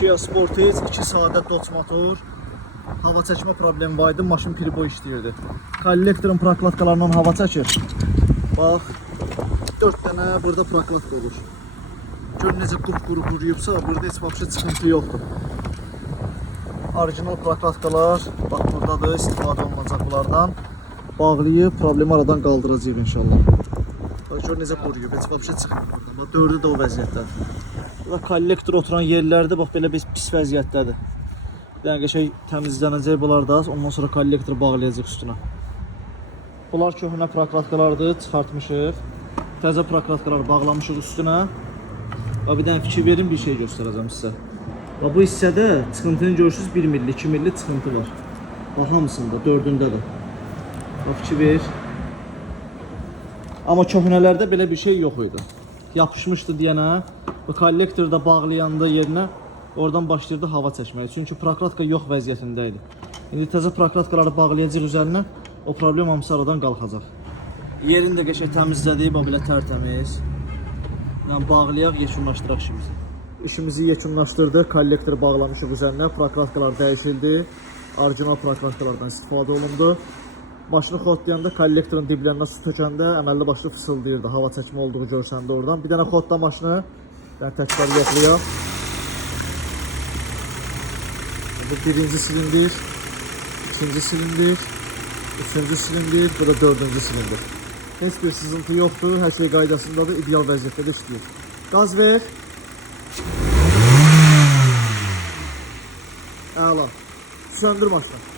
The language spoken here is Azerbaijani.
Kia Sportage 2 sadə Dodge motor. Hava çəkmə problemi var idi, maşın piri boy işləyirdi. Kollektorun prokladkalarından hava çəkir. Bax, 4 dənə burada prokladka olur. Gör necə qupquru quruyubsa, burada heç vəbşə çıxıntı yoxdur. Orijinal prokladkalar, bax buradadır, istifadə olunacaq bunlardan. Bağlayıb, problemi aradan qaldıracaq inşallah. Bax, gör necə quruyub, heç vəbşə çıxmır buradan. Bax, 4-ü də o vəziyyətdədir. Burada kollektor oturan yerlərdə, bax, belə pis vəziyyətdədir. Yəni qəşəng təmizlənəcək bunlar da, ondan sonra kollektoru bağlayacaq üstünə. Bunlar köhnə prokladkalardır, çıxartmışıq. Təzə prokladkaları bağlamışıq üstünə. Və bir dənə fikir verin, bir şey göstərəcəm sizə. Və bu hissədə çıxıntını görürsünüz, 1 milli, 2 milli çıxıntı var. Bax, hamısında, 4-ündədir. Bax, fikir ver. Amma köhnələrdə belə bir şey yox idi. Yapışmışdı deyənə, bu kollektoru da bağlayanda yerinə oradan başlayırdı hava çəkməyə. Çünki prokladka yox vəziyyətində idi. İndi təzə prokladkaları bağlayacaq üzərinə, o problem hamısı aradan qalxacaq. Yerini də qəşəng təmizlədik, bax belə tərtəmiz. Yəni bağlayaq, yekunlaşdıraq işimizi. İşimizi yekunlaşdırdıq, kollektoru bağlamışıq üzərinə, prokladkalar dəyişildi. Orijinal prokladkalardan istifadə olundu. Maşını xodlayanda, kollektorun diblərinə su tökəndə əməlli başlı fısıldayırdı. Hava çəkmə olduğu görsəndə oradan. Bir dənə xodla maşını, təkrar yoxlayaq. Bu birinci silindir, ikinci silindir, üçüncü silindir, bu da dördüncü silindir. Heç bir sızıntı yoxdur, hər şey qaydasındadır, ideal vəziyyətdə də işləyir. Qaz ver. Əla. Söndür maşını.